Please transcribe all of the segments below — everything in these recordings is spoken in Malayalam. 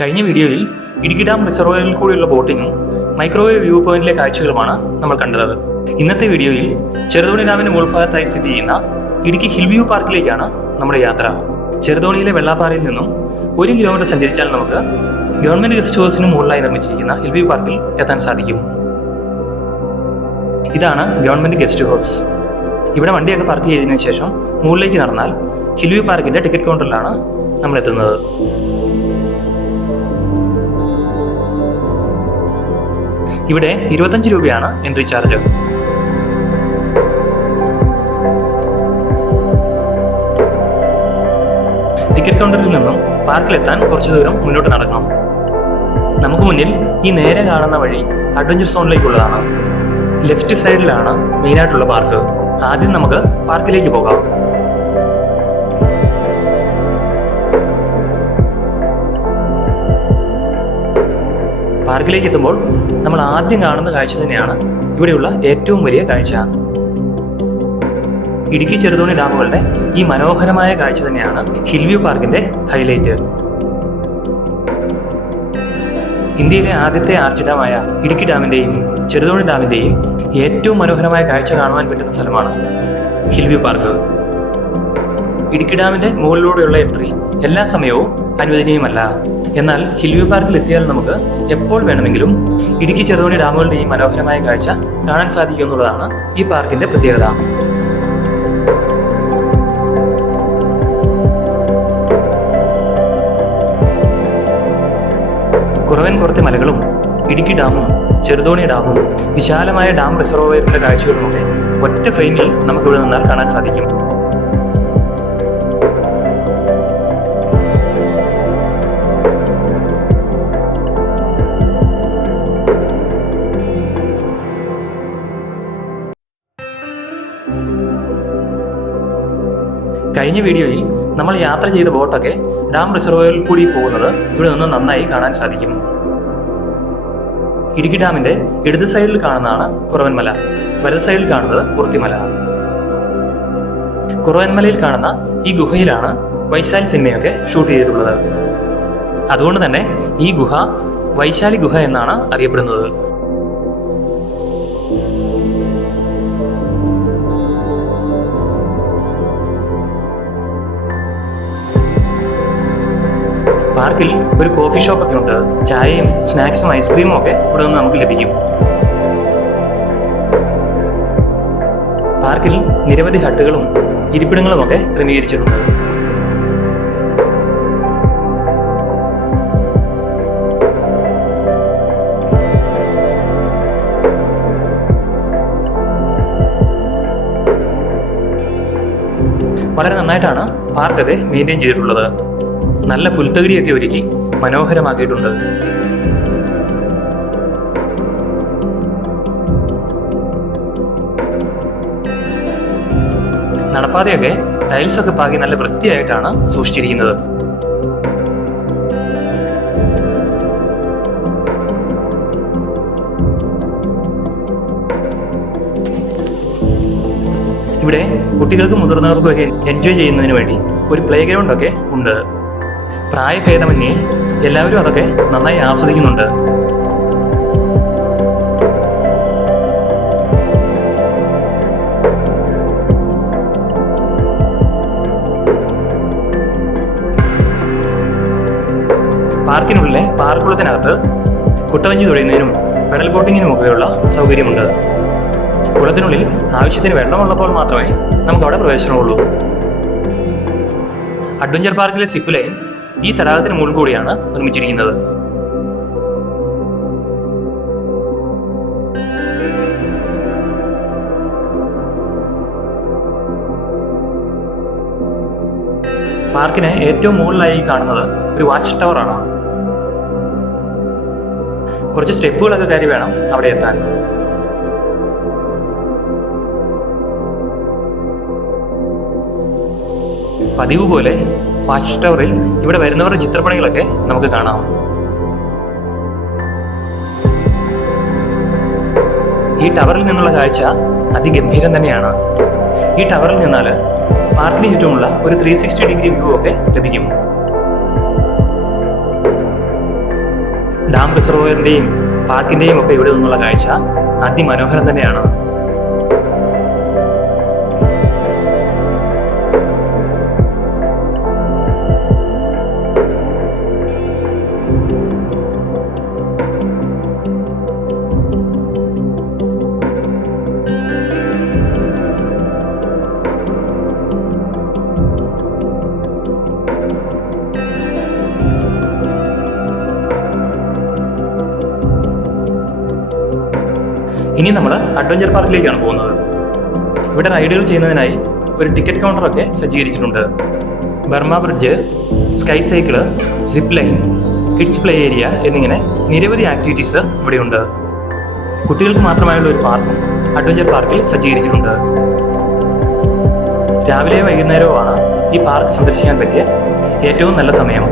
കഴിഞ്ഞ വീഡിയോയിൽ ഇടുക്കി ഡാം റിസർവോയറിൽ കൂടിയുള്ള ബോട്ടിങ്ങും മൈക്രോവേവ് വ്യൂ പോയിന്റിലെ കാഴ്ചകളുമാണ് നമ്മൾ കണ്ടത്. ഇന്നത്തെ വീഡിയോയിൽ ചെറുതോണി ഡാമിന് മുൾഭാഗത്തായി സ്ഥിതി ചെയ്യുന്ന ഇടുക്കി ഹിൽ വ്യൂ പാർക്കിലേക്കാണ് നമ്മുടെ യാത്ര. ചെറുതോണിയിലെ വെള്ളാപ്പാറയിൽ നിന്നും 1 കിലോമീറ്റർ സഞ്ചരിച്ചാൽ നമുക്ക് ഗവൺമെന്റ് ഗസ്റ്റ് ഹൗസിന് മുകളിലായി നിർമ്മിച്ചിരിക്കുന്ന ഹിൽ വ്യൂ പാർക്കിൽ എത്താൻ സാധിക്കും. ഇതാണ് ഗവൺമെന്റ് ഗസ്റ്റ് ഹൗസ്. ഇവിടെ വണ്ടിയൊക്കെ പാർക്ക് ചെയ്തതിനു ശേഷം മുകളിലേക്ക് നടന്നാൽ ഹിൽ വ്യൂ പാർക്കിന്റെ ടിക്കറ്റ് കൗണ്ടറിലാണ് നമ്മൾ എത്തുന്നത്. ഇവിടെ 25 രൂപയാണ് എൻട്രി ചാർജ്. ടിക്കറ്റ് കൗണ്ടറിൽ നിന്നും പാർക്കിലെത്താൻ കുറച്ചു ദൂരം മുന്നോട്ട് നടക്കണം. നമുക്ക് മുന്നിൽ ഈ നേരെ കാണുന്ന വഴി അഡ്വഞ്ചർ സോണിലേക്കുള്ളതാണ്. ലെഫ്റ്റ് സൈഡിലാണ് മെയിനായിട്ടുള്ള പാർക്ക്. ആദ്യം നമുക്ക് പാർക്കിലേക്ക് പോകാം. പാർക്കിലേക്ക് എത്തുമ്പോൾ നമ്മൾ ആദ്യം കാണുന്ന കാഴ്ച തന്നെയാണ് ഇവിടെയുള്ള ഏറ്റവും വലിയ കാഴ്ച. ഇടുക്കി ചെറുതോണി ഡാമുകളുടെ ഈ മനോഹരമായ കാഴ്ച തന്നെയാണ് ഹിൽ വ്യൂ പാർക്കിന്റെ ഹൈലൈറ്റ്. ഇന്ത്യയിലെ ആദ്യത്തെ ആർച്ച് ഡാമായ ഇടുക്കി ഡാമിന്റെയും ചെറുതോണി ഡാമിന്റെയും ഏറ്റവും മനോഹരമായ കാഴ്ച കാണുവാൻ പറ്റുന്ന സ്ഥലമാണ് ഹിൽ വ്യൂ പാർക്ക്. ഇടുക്കി ഡാമിന്റെ മുകളിലൂടെയുള്ള എൻട്രി എല്ലാ സമയവും അനുവദനീയമല്ല. എന്നാൽ ഹിൽ വ്യൂ പാർക്കിൽ എത്തിയാൽ നമുക്ക് എപ്പോൾ വേണമെങ്കിലും ഇടുക്കി ചെറുതോണി ഡാമുകളുടെ ഈ മനോഹരമായ കാഴ്ച കാണാൻ സാധിക്കും എന്നുള്ളതാണ് ഈ പാർക്കിന്റെ പ്രത്യേകത. കുറവൻകുറത്തെ മലകളും ഇടുക്കി ഡാമും ചെറുതോണി ഡാമും വിശാലമായ ഡാം റിസർവോയറിന്റെ കാഴ്ചകളുമൊക്കെ ഒറ്റ ഫ്രെയിമിൽ നമുക്ക് ഇവിടെ നിന്നാൽ കാണാൻ സാധിക്കും. കഴിഞ്ഞ വീഡിയോയിൽ നമ്മൾ യാത്ര ചെയ്ത ബോട്ടൊക്കെ ഡാം റിസർവോയറിൽ കൂടി പോകുന്നത് ഇവിടെ നിന്ന് നന്നായി കാണാൻ സാധിക്കും. ഇടുക്കി ഡാമിന്റെ ഇടത് സൈഡിൽ കാണുന്നതാണ് കുറവൻമല, വലത് സൈഡിൽ കാണുന്നത് കുറുത്തിമല. കുറവൻമലയിൽ കാണുന്ന ഈ ഗുഹയിലാണ് വൈശാലി സിനിമയൊക്കെ ഷൂട്ട് ചെയ്തിട്ടുള്ളത്. അതുകൊണ്ട് തന്നെ ഈ ഗുഹ വൈശാലി ഗുഹ എന്നാണ് അറിയപ്പെടുന്നത്. പാർക്കിൽ ഒരു കോഫി ഷോപ്പൊക്കെ ഉണ്ട്. ചായയും സ്നാക്സും ഐസ്ക്രീമും ഒക്കെ ഇവിടെ നിന്ന് നമുക്ക് ലഭിക്കും. പാർക്കിൽ നിരവധി ഹട്ടുകളും ഇരിപ്പിടങ്ങളും ഒക്കെ ക്രമീകരിച്ചിട്ടുണ്ട്. വളരെ നന്നായിട്ടാണ് പാർക്കൊക്കെ മെയിൻറ്റെയിൻ ചെയ്തിട്ടുള്ളത്. നല്ല പുൽത്തകിടിയൊക്കെ ഒരുക്കി മനോഹരമാക്കിയിട്ടുണ്ട്. നടപ്പാതയൊക്കെ ടൈൽസ് ഒക്കെ പാകി നല്ല വൃത്തിയായിട്ടാണ് സൂക്ഷിച്ചിരിക്കുന്നത്. ഇവിടെ കുട്ടികൾക്കും മുതിർന്നവർക്കും ഒക്കെ എൻജോയ് ചെയ്യുന്നതിന് വേണ്ടി ഒരു പ്ലേ ഗ്രൗണ്ട് ഒക്കെ ഉണ്ട്. പ്രായഭേദമന്യേ എല്ലാവരും അതൊക്കെ നന്നായി ആസ്വദിക്കുന്നുണ്ട്. പാർക്കിനുള്ളിലെ പാർക്കുളത്തിനകത്ത് കുട്ടവഞ്ചി തുഴയുന്നതിനും പെഡൽ ബോട്ടിങ്ങിനും ഒക്കെയുള്ള സൗകര്യമുണ്ട്. കുളത്തിനുള്ളിൽ ആവശ്യത്തിന് വെള്ളമുള്ളപ്പോൾ മാത്രമേ നമുക്ക് അവിടെ പ്രവേശനമുള്ളൂ. അഡ്വഞ്ചർ പാർക്കിലെ സിപ്പ് ലൈൻ ഈ തടാകത്തിന് മുകളിൽ കൂടിയാണ് നിർമ്മിച്ചിരിക്കുന്നത്. പാർക്കിന് ഏറ്റവും മുകളിലായി കാണുന്നത് ഒരു വാച്ച് ടവർ ആണ്. കുറച്ച് സ്റ്റെപ്പുകളൊക്കെ കയറി വേണം അവിടെ എത്താൻ. പതിവ് പോലെ വാച്ച് ടവറിൽ ഇവിടെ വരുന്നവരുടെ ചിത്രപ്പണികളൊക്കെ നമുക്ക് കാണാം. ഈ ടവറിൽ നിന്നുള്ള കാഴ്ച അതിഗംഭീരം തന്നെയാണ്. ഈ ടവറിൽ നിന്നാൽ പാർക്കിന് ചുറ്റുമുള്ള ഒരു 360 ഡിഗ്രി വ്യൂ ഒക്കെ ലഭിക്കും. ഡാം റിസർവോയറിന്റെയും പാർക്കിന്റെയും ഒക്കെ ഇവിടെ നിന്നുള്ള കാഴ്ച അതിമനോഹരം തന്നെയാണ്. ഇനി നമ്മൾ അഡ്വഞ്ചർ പാർക്കിലേക്കാണ് പോകുന്നത്. ഇവിടെ റൈഡുകൾ ചെയ്യുന്നതിനായി ഒരു ടിക്കറ്റ് കൗണ്ടറൊക്കെ സജ്ജീകരിച്ചിട്ടുണ്ട്. Burma bridge, sky cycle, zip line, kids play area എന്നിങ്ങനെ നിരവധി ആക്ടിവിറ്റീസ് ഇവിടെയുണ്ട്. കുട്ടികൾക്ക് മാത്രമായുള്ള ഒരു പാർക്കും അഡ്വഞ്ചർ പാർക്കിൽ സജ്ജീകരിച്ചിട്ടുണ്ട്. രാവിലെയോ വൈകുന്നേരവുമാണ് ഈ പാർക്ക് സന്ദർശിക്കാൻ പറ്റിയ ഏറ്റവും നല്ല സമയം.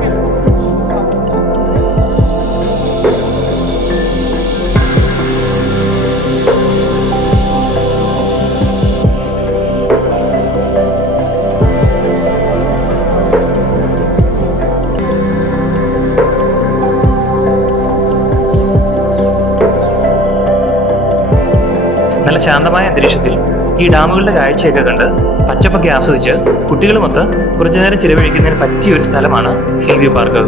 നല്ല ശാന്തമായ അന്തരീക്ഷത്തിൽ ഈ ഡാമുകളുടെ കാഴ്ചയൊക്കെ കണ്ട് പച്ചപ്പൊക്കെ ആസ്വദിച്ച് കുട്ടികളുമൊത്ത് കുറച്ചു നേരം ചിലവഴിക്കുന്നതിന് പറ്റിയ ഒരു സ്ഥലമാണ് ഹിൽ വ്യൂ പാർക്ക്.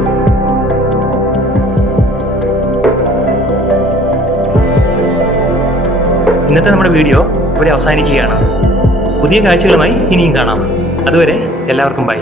ഇന്നത്തെ നമ്മുടെ വീഡിയോ ഇവിടെ അവസാനിക്കുകയാണ്. പുതിയ കാഴ്ചകളുമായി ഇനിയും കാണാം. അതുവരെ എല്ലാവർക്കും ബൈ.